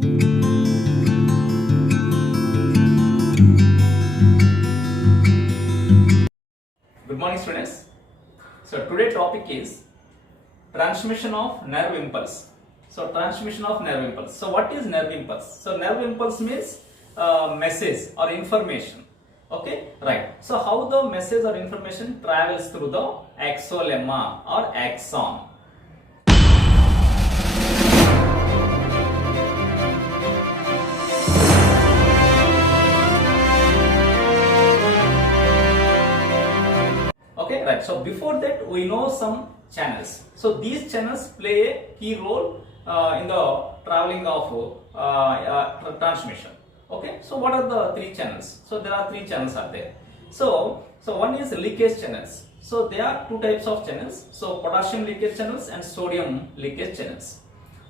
Good morning, students. So today topic is transmission of nerve impulse. So transmission of nerve impulse. So what is nerve impulse? So nerve impulse means message or information. Okay, right. So how the message or information travels through the axolemma or axon. Okay, right. So before that, we know some channels. So these channels play a key role in the traveling of transmission. Okay. So what are the three channels? So there are three channels are there. So one is leakage channels. So there are two types of channels. So potassium leakage channels and sodium leakage channels.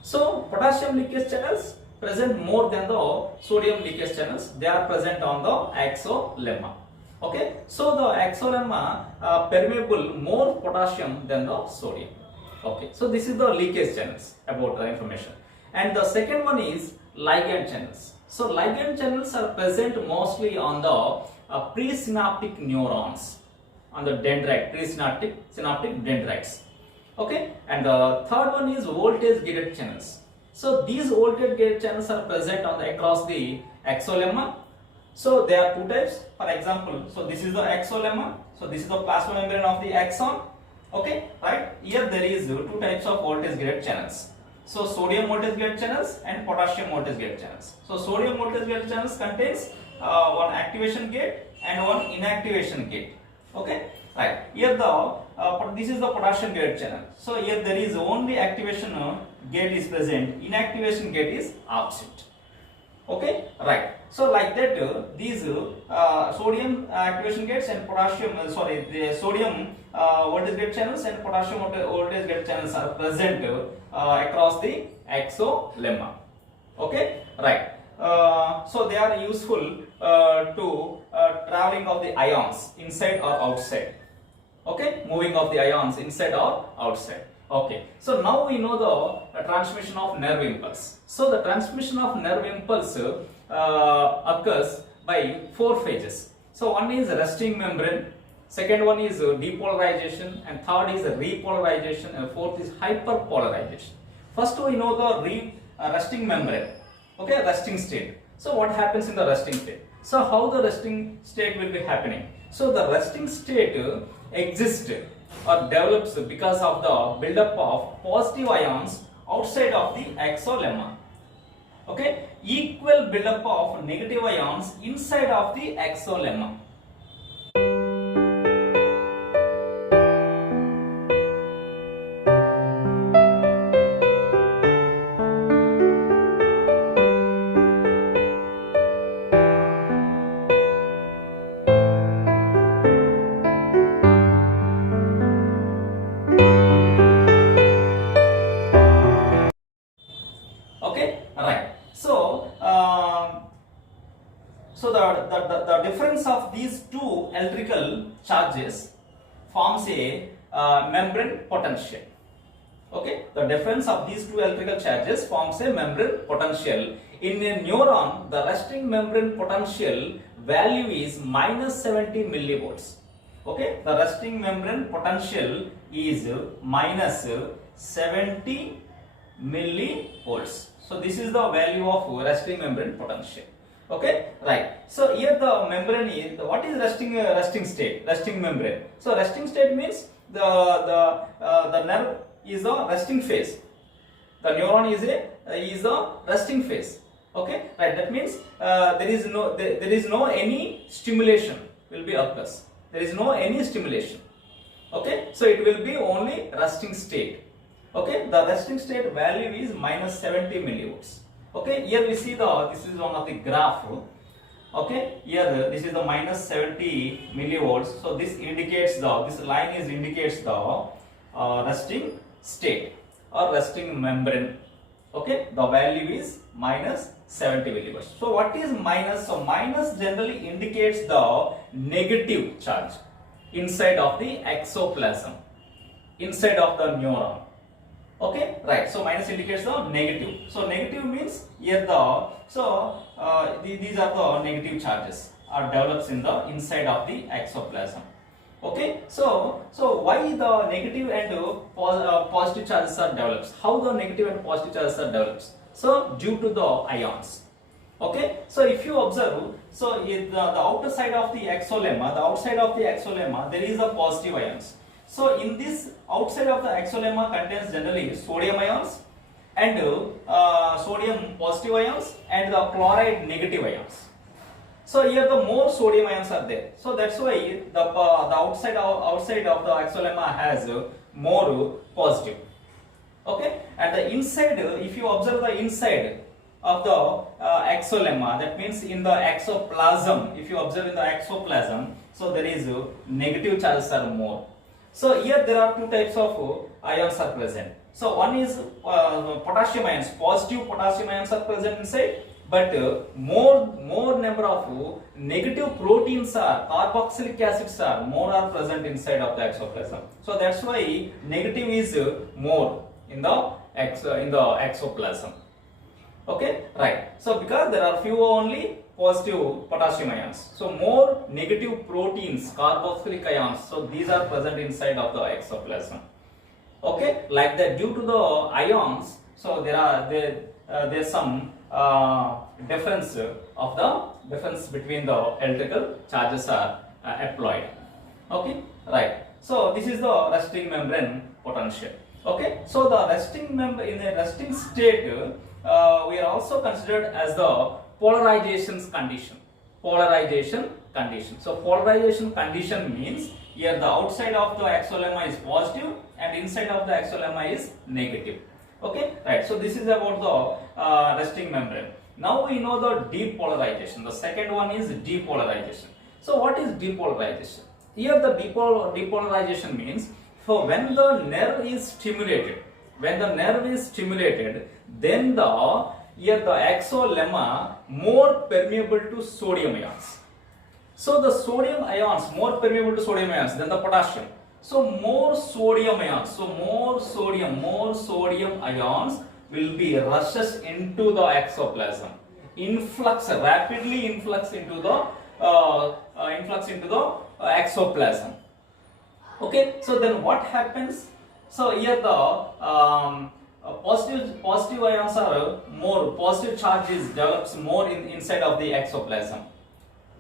So potassium leakage channels present more than the sodium leakage channels. They are present on the axolemma. Okay, so the axolemma permeable more potassium than the sodium. Okay, so this is the leakage channels about the information. And the second one is ligand channels. So ligand channels are present mostly on the presynaptic neurons, on the dendrite, synaptic dendrites. Okay, and the third one is voltage gated channels. So these voltage gated channels are present on the across the axolemma. So there are two types. For example, so this is the axolemma. So this is the plasma membrane of the axon. Okay, right? Here there is two types of voltage gated channels. So sodium voltage gated channels and potassium voltage gated channels. So sodium voltage gated channels contains one activation gate and one inactivation gate. Okay, right? Here this is the potassium gated channel. So here there is only activation gate is present. Inactivation gate is absent. Okay, right. So like that, these sodium activation gates and potassium, the sodium voltage gate channels and potassium voltage gate channels are present across the axolemma. Okay, right. So they are useful to traveling of the ions inside or outside. Okay, moving of the ions inside or outside. Okay, so now we know the transmission of nerve impulse. So the transmission of nerve impulse occurs by four phases. So one is resting membrane, second one is depolarization, and third is repolarization, and fourth is hyperpolarization. First we know the resting membrane. Okay, resting state. So what happens in the resting state? So how the resting state will be happening? So the resting state exists or develops because of the buildup of positive ions outside of the axolemma. Okay, equal buildup of negative ions inside of the axolemma. Okay, right. So the difference of these two electrical charges forms a membrane potential. Okay, the difference of these two electrical charges forms a membrane potential. In a neuron, the resting membrane potential value is minus 70 millivolts. Okay, the resting membrane potential is minus 70 millivolts. So this is the value of resting membrane potential. Okay, right. So here the membrane is what is resting state? Resting membrane. So resting state means the nerve is the resting phase. The neuron is the resting phase. Okay, right. That means there is no any stimulation will be occurs. There is no any stimulation. Okay, so it will be only resting state. Okay, the resting state value is minus 70 millivolts. Okay, here we see this is one of the graph. Okay, here this is the minus 70 millivolts. So this indicates this line indicates the resting state or resting membrane. Okay, the value is minus 70 millivolts. So what is minus? So minus generally indicates the negative charge inside of the exoplasm, inside of the neuron. Okay, right. So minus indicates the negative. So negative means here these are the negative charges are develops in the inside of the exoplasm. Okay, so why the negative and positive charges are develops? How the negative and positive charges are develops? So due to the ions. Okay, so if you observe, so in the outer side of the exolemma, there is a positive ions. So in this outside of the exolemma contains generally sodium ions and sodium positive ions and the chloride negative ions. So here the more sodium ions are there. So that's why the outside of the exolemma has more positive. Okay, and the inside, if you observe the inside of the exolemma, that means in the exoplasm, if you observe in the exoplasm, so there is negative charges are more. So here there are two types of ions are present. So one is potassium ions, positive potassium ions are present inside, but more number of negative proteins are, carboxylic acids are more are present inside of the exoplasm. So that's why negative is more in the exoplasm. Okay, right. So because there are few only positive potassium ions, so more negative proteins, carboxylic ions, so these are present inside of the exoplasm. Okay, like that, due to the ions, so there's some difference between the electrical charges are applied. Okay, right. So this is the resting membrane potential. Okay, so the resting membrane in a resting state, we are also considered as the polarization condition. So polarization condition means here the outside of the exolemma is positive and inside of the exolemma is negative. Okay, right. So this is about the resting membrane. Now we know the depolarization. The second one is depolarization. So what is depolarization? Here the depolarization means, so when the nerve is stimulated, then here the exolemma more permeable to sodium ions. So the sodium ions more permeable to sodium ions than the potassium. So more sodium ions, more sodium ions will be rushes into the exoplasm. Rapidly influx into the exoplasm. Okay, so then what happens? So here the positive ions are more, positive charges develops more inside of the exoplasm.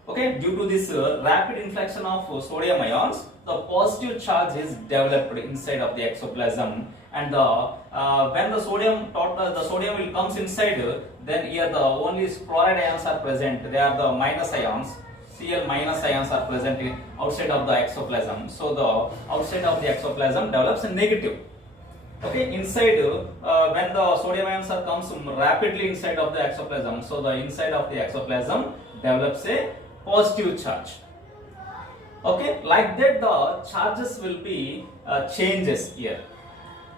Okay, due to this rapid inflection of sodium ions, the positive charge is developed inside of the exoplasm, and when the sodium will comes inside, then here the only chloride ions are present. They are the minus ions. Cl minus ions are present outside of the exoplasm. So the outside of the exoplasm develops a negative. Okay, inside when the sodium ions are comes rapidly inside of the exoplasm, so the inside of the exoplasm develops a positive charge. Okay, like that the charges will be changes here.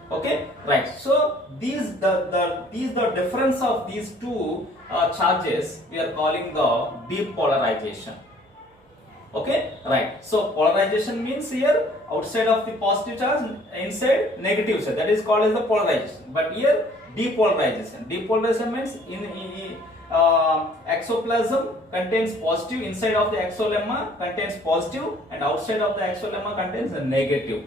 Okay, right. So the difference of these two charges we are calling the depolarization. Okay, right. So polarization means here outside of the positive charge, inside negative charge. That is called as the polarization. But here depolarization. Depolarization means in exoplasm contains positive, inside of the exolemma contains positive, and outside of the exolemma contains a negative.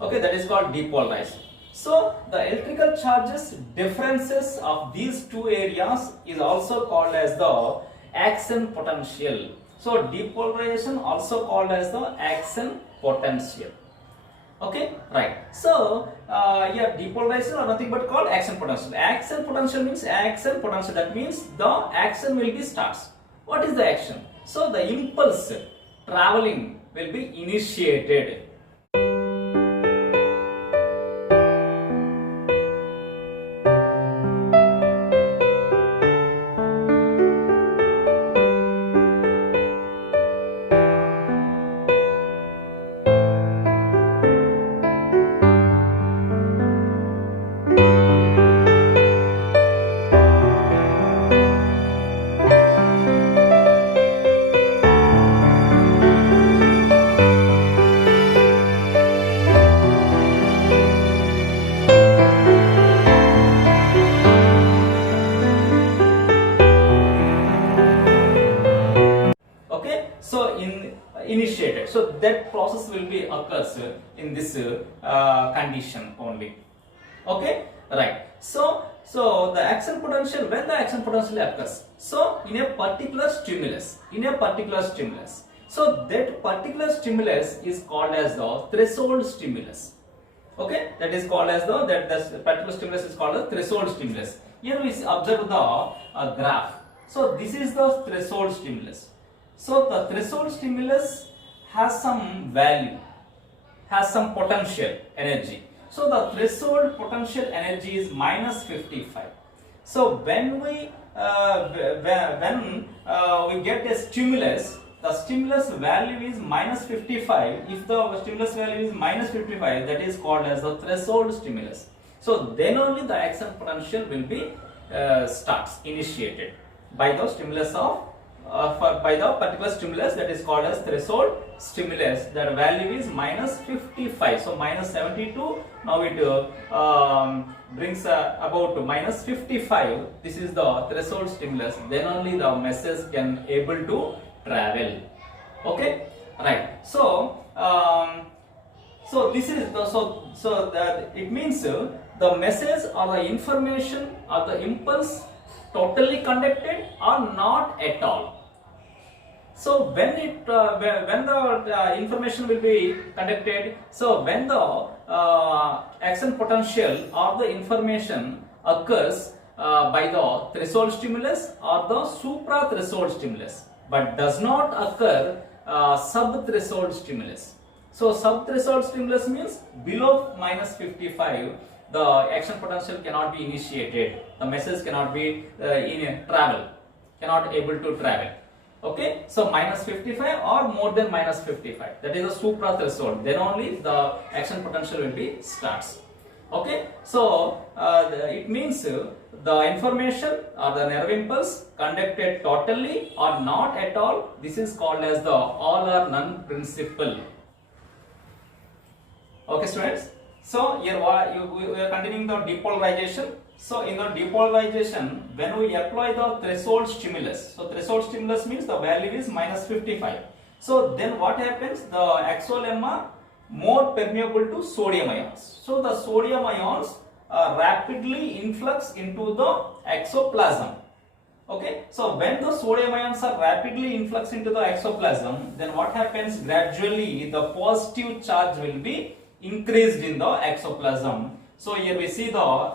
Okay, that is called depolarization. So the electrical charges differences of these two areas is also called as the action potential. So depolarization also called as the action potential. Okay, right. So yeah, depolarization are nothing but called action potential. Action potential means action potential. That means the action will be starts. What is the action? So the impulse traveling will be initiated. initiated. So that process will be occurs in this condition only. Okay, right. So the action potential, when the action potential occurs, so in a particular stimulus, so that particular stimulus is called as the threshold stimulus. Okay, that is called as the particular stimulus is called the threshold stimulus. Here we observe the graph. So this is the threshold stimulus. So the threshold stimulus has some value, has some potential energy. So the threshold potential energy is minus 55. So when we get a stimulus, the stimulus value is minus 55. If the stimulus value is minus 55, that is called as the threshold stimulus. So then only the action potential will be initiated by the stimulus of by the particular stimulus, that is called as threshold stimulus. That value is minus 55. So minus 72. Now it brings about minus 55. This is the threshold stimulus. Then only the message can able to travel. Okay, right. So this is the that it means the message or the information or the impulse totally conducted or not at all. So when the information will be conducted, so when the action potential or the information occurs by the threshold stimulus or the supra threshold stimulus, but does not occur sub threshold stimulus. So sub threshold stimulus means below minus 55. The action potential cannot be initiated. The message cannot be cannot able to travel. Okay, so minus 55 or more than minus 55. That is a supra threshold. Then only the action potential will be starts. Okay, so it means the information or the nerve impulse conducted totally or not at all. This is called as the all or none principle. Okay, students. So here we are continuing the depolarization. So in the depolarization, when we apply the threshold stimulus, so threshold stimulus means the value is minus 55. So then what happens? The axolemma more permeable to sodium ions. So the sodium ions rapidly influx into the exoplasm. Okay, so when the sodium ions are rapidly influx into the exoplasm, then what happens? Gradually the positive charge will be increased in the exoplasm. So here we see the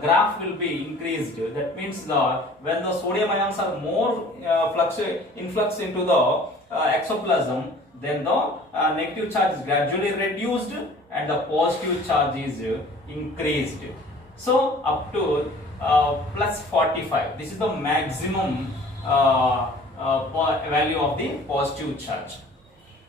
graph will be increased. That means when the sodium ions are more influx into the exoplasm, then the negative charge is gradually reduced and the positive charge is increased. So up to plus 45. This is the maximum value of the positive charge.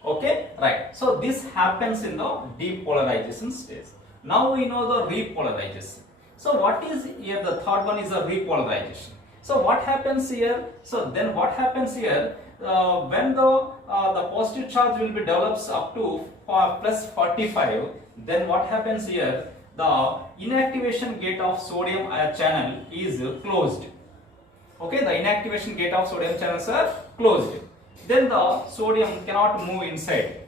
Okay, right. So this happens in the depolarization stage. Now we know the repolarization. So what is here? The third one is the repolarization. So what happens here? So then what happens here? When the positive charge will be develops up to plus 45, then what happens here? The inactivation gate of sodium channel is closed. Okay, the inactivation gate of sodium channels are closed. Then the sodium cannot move inside.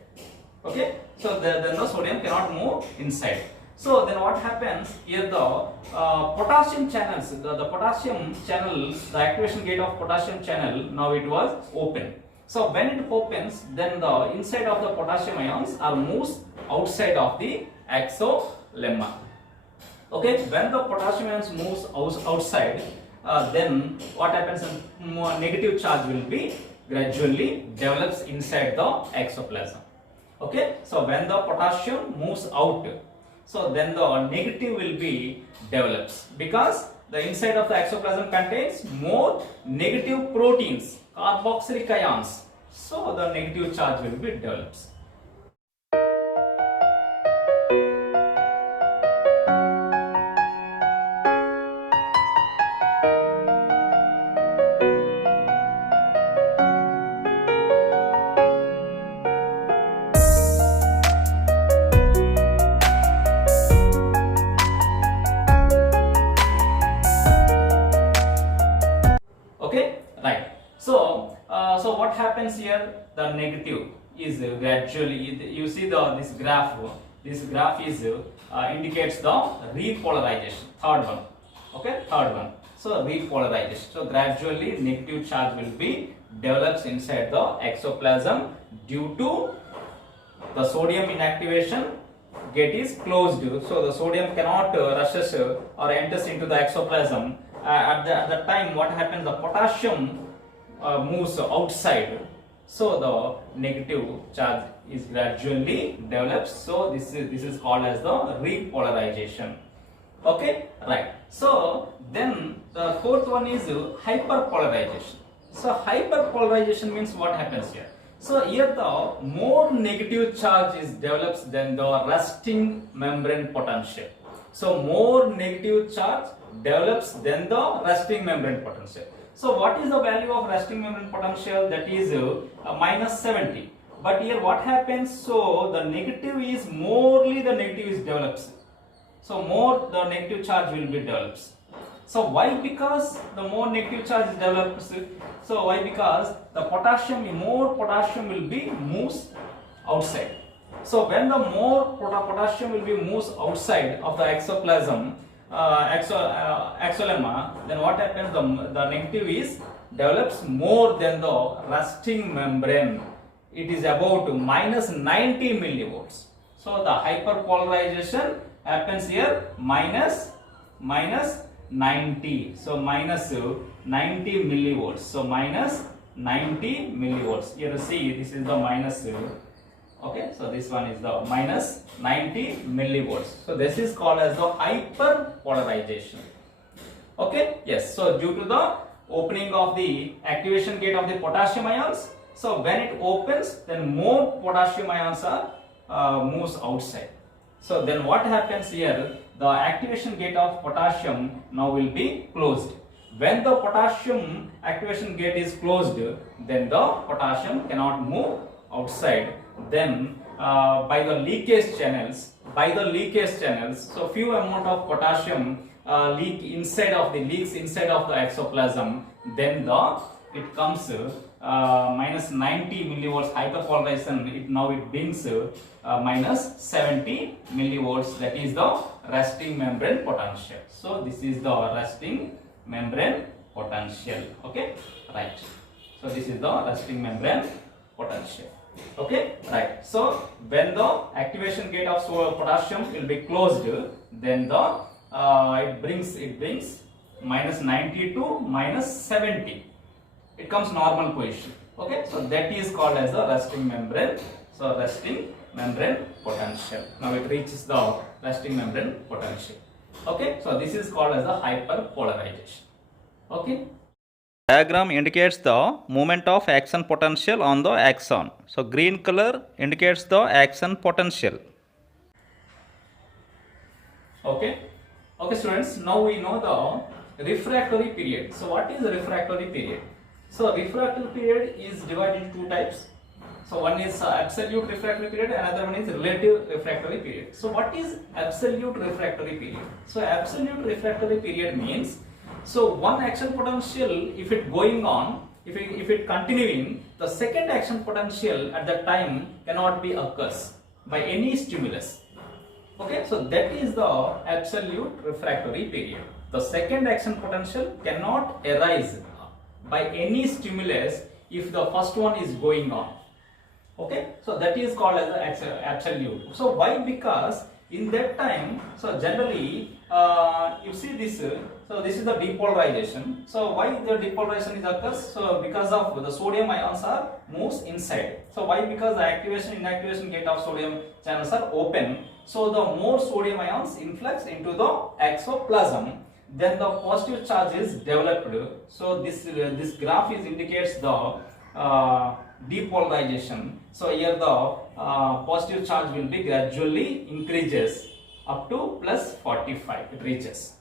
Okay, so then the sodium cannot move inside. So then what happens here? The potassium channels, the potassium channel, the activation gate of potassium channel, now it was open. So when it opens, then the inside of the potassium ions are moves outside of the axolemma. Okay, when the potassium ions moves outside, then what happens? Negative charge will be gradually develops inside the exoplasm. Okay, so when the potassium moves out, so then the negative will be develops because the inside of the exoplasm contains more negative proteins, carboxylic ions. So the negative charge will be develops. So what happens here? The negative is gradually, you see this graph. This graph is indicates the repolarization. Third one. Okay, third one. So repolarization. So gradually negative charge will be develops inside the exoplasm due to the sodium inactivation gate is closed. So the sodium cannot rushes or enters into the exoplasm. At the time, what happens? The potassium moves outside. So the negative charge is gradually develops. So this is called as the repolarization. Okay, right. So then the fourth one is hyperpolarization. So hyperpolarization means what happens here? So here the more negative charge is develops than the resting membrane potential. So more negative charge develops than the resting membrane potential. So what is the value of resting membrane potential? That is minus 70. But here what happens? So the negative is morely the negative is develops. So more the negative charge will be develops. So why? Because the more negative charge develops. So why? Because the more potassium will be moves outside. So when the more potassium will be moves outside of the exoplasm, exolemma, then what happens? The negative is develops more than the resting membrane. It is about minus 90 millivolts. So the hyperpolarization happens here minus 90. So minus 90 millivolts. So minus 90 millivolts. Here you see this is the minus. Okay, so this one is the minus 90 millivolts. So this is called as the hyperpolarization. Okay, yes. So due to the opening of the activation gate of the potassium ions, so when it opens, then more potassium ions are moves outside. So then what happens here? The activation gate of potassium now will be closed. When the potassium activation gate is closed, then the potassium cannot move outside. Then by the leakage channels, so few amount of potassium leaks inside of the exoplasm. Then it comes minus 90 millivolts hyperpolarization. It brings minus 70 millivolts. That is the resting membrane potential. So this is the resting membrane potential. Okay, right. So this is the resting membrane potential. Okay, right. So when the activation gate of potassium will be closed, then the it brings minus 90 to minus 70. It comes normal position. Okay, so that is called as the resting membrane. So resting membrane potential. Now it reaches the resting membrane potential. Okay, so this is called as the hyperpolarization. Okay. Diagram indicates the movement of action potential on the axon. So green color indicates the action potential. Okay. Okay, students. Now we know the refractory period. So what is the refractory period? So refractory period is divided into two types. So one is absolute refractory period, another one is relative refractory period. So what is absolute refractory period? So absolute refractory period means, so one action potential, if it going on, if it continuing, the second action potential at that time cannot be occurs by any stimulus. Okay, so that is the absolute refractory period. The second action potential cannot arise by any stimulus if the first one is going on. Okay, so that is called as the absolute. So why? Because in that time, so generally you see this, so this is the depolarization. So why the depolarization is occurs? So because of the sodium ions are moves inside. So why? Because the activation inactivation gate of sodium channels are open. So the more sodium ions influx into the exoplasm, then the positive charge is developed. So this graph is indicates the depolarization. So here the positive charge will be gradually increases up to plus 45 it reaches.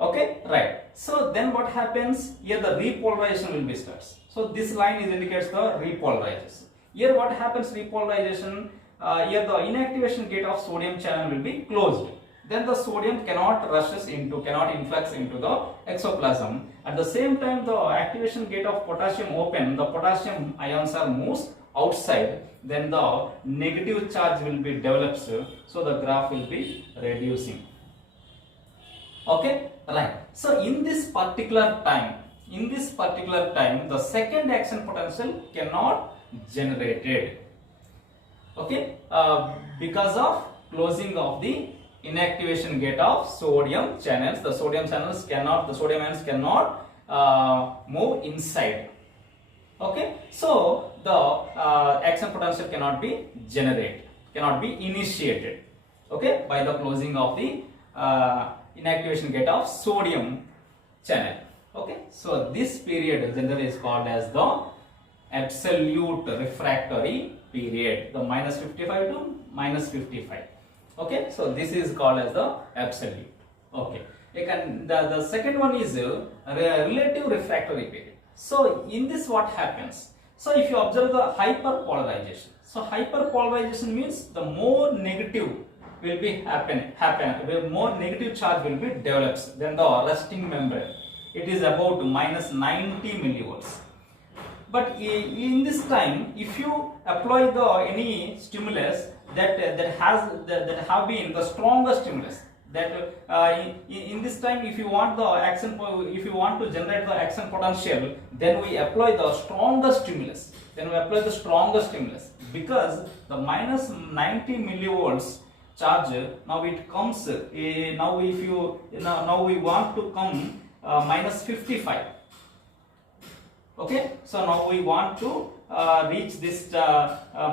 Okay, right. So then what happens? Here the repolarization will be starts. So this line is indicates the repolarization. Here what happens? Repolarization, here the inactivation gate of sodium channel will be closed. Then the sodium cannot influx into the exoplasm. At the same time, the activation gate of potassium open, the potassium ions are moves outside, then the negative charge will be developed, so the graph will be reducing. Okay, right. So in this particular time, the second action potential cannot generated. Okay, because of closing of the inactivation gate of sodium channels. The sodium ions cannot move inside. Okay, so the action potential cannot be generated, cannot be initiated. Okay, by the closing of the inactivation gate of sodium channel. Okay, so this period generally is called as the absolute refractory period, the minus 55 to minus 55. Okay, so this is called as the absolute. Okay, the second one is relative refractory period. So in this what happens? So if you observe the hyperpolarization, so hyperpolarization means the more negative will be happen, more negative charge will be developed than the resting membrane. It is about minus 90 millivolts. But in this time, if you apply any stimulus that have been the strongest stimulus, that in this time, if you want to generate the action potential, then we apply the strongest stimulus. Because the minus 90 millivolts charge, now it comes. Now we want to come minus 55. Okay, so now we want to reach this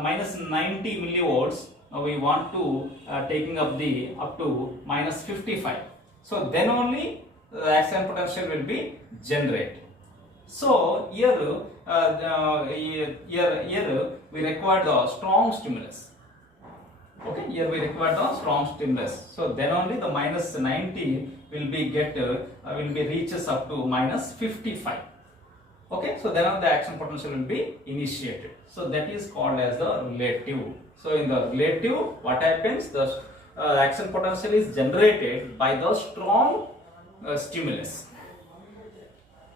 minus 90 millivolts. Now we want to taking up to minus 55. So then only the action potential will be generated. So here we require the strong stimulus. Okay, here we require the strong stimulus. So then only the minus 90 will be reaches up to minus 55. Okay, so then the action potential will be initiated. So that is called as the relative. So in the relative, what happens? The action potential is generated by the strong stimulus.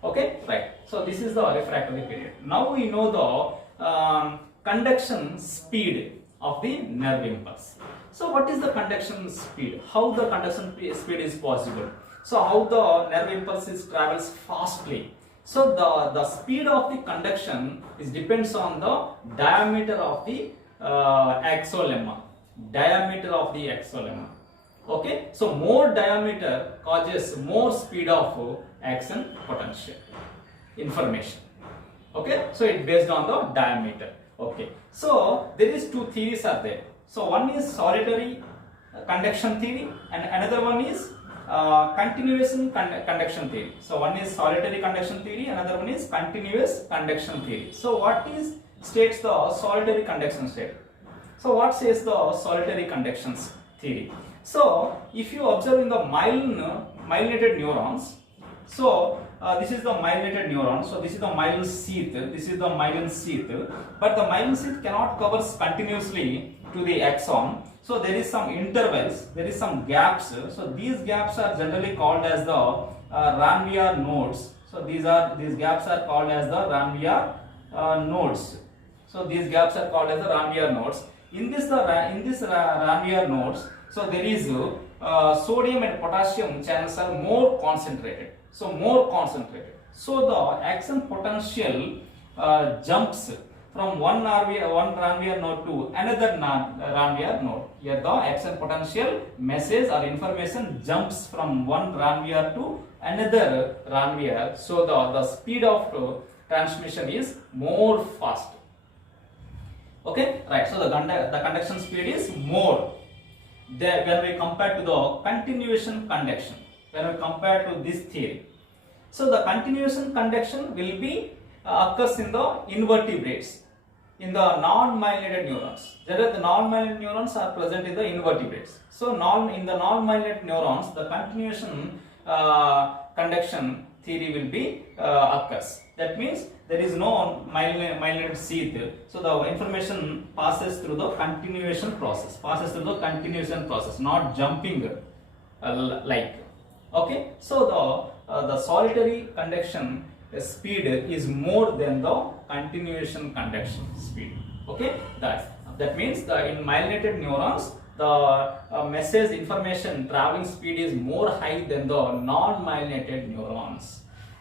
Okay, right. So this is the refractory period. Now we know the conduction speed of the nerve impulse. So what is the conduction speed? How the conduction speed is possible? So how the nerve impulse travels fastly? So the speed of the conduction depends on the diameter of the axolemma. Okay, so more diameter causes more speed of action potential information. Okay, so it based on the diameter. Okay, so there is two theories are there. So one is solitary conduction theory and another one is continuous conduction theory. So one is solitary conduction theory, another one is continuous conduction theory. So what states the solitary conduction state? So what says the solitary conduction theory? So if you observe in the myelinated neurons, so this is the myelinated neuron. So this is the myelin sheath. But the myelin sheath cannot cover continuously to the axon. So there is some intervals, there is some gaps. So these gaps are generally called as the Ranvier nodes. So these gaps are called as the Ranvier nodes. So these gaps are called as the Ranvier nodes. In this Ranvier nodes, so there is sodium and potassium channels are more concentrated. So the action potential jumps from one Ranvier node to another Ranvier node. Here the action potential message or information jumps from one Ranvier to another Ranvier. So the speed of transmission is more fast. Okay, right. So the conduction speed is more there when we compare to the continuation conduction. When we compare to this theory, so the continuation conduction will be occurs in the invertebrates, in the non-myelinated neurons. Generally, the non-myelinated neurons are present in the invertebrates. So in the non-myelinated neurons, the continuation conduction theory will be occurs. That means there is no myelinated sheath. So the information passes through the continuation process. Not jumping like. Okay. So the solitary conduction speed is more than the continuation conduction speed. Okay, that means in myelinated neurons the message information traveling speed is more high than the non-myelinated neurons.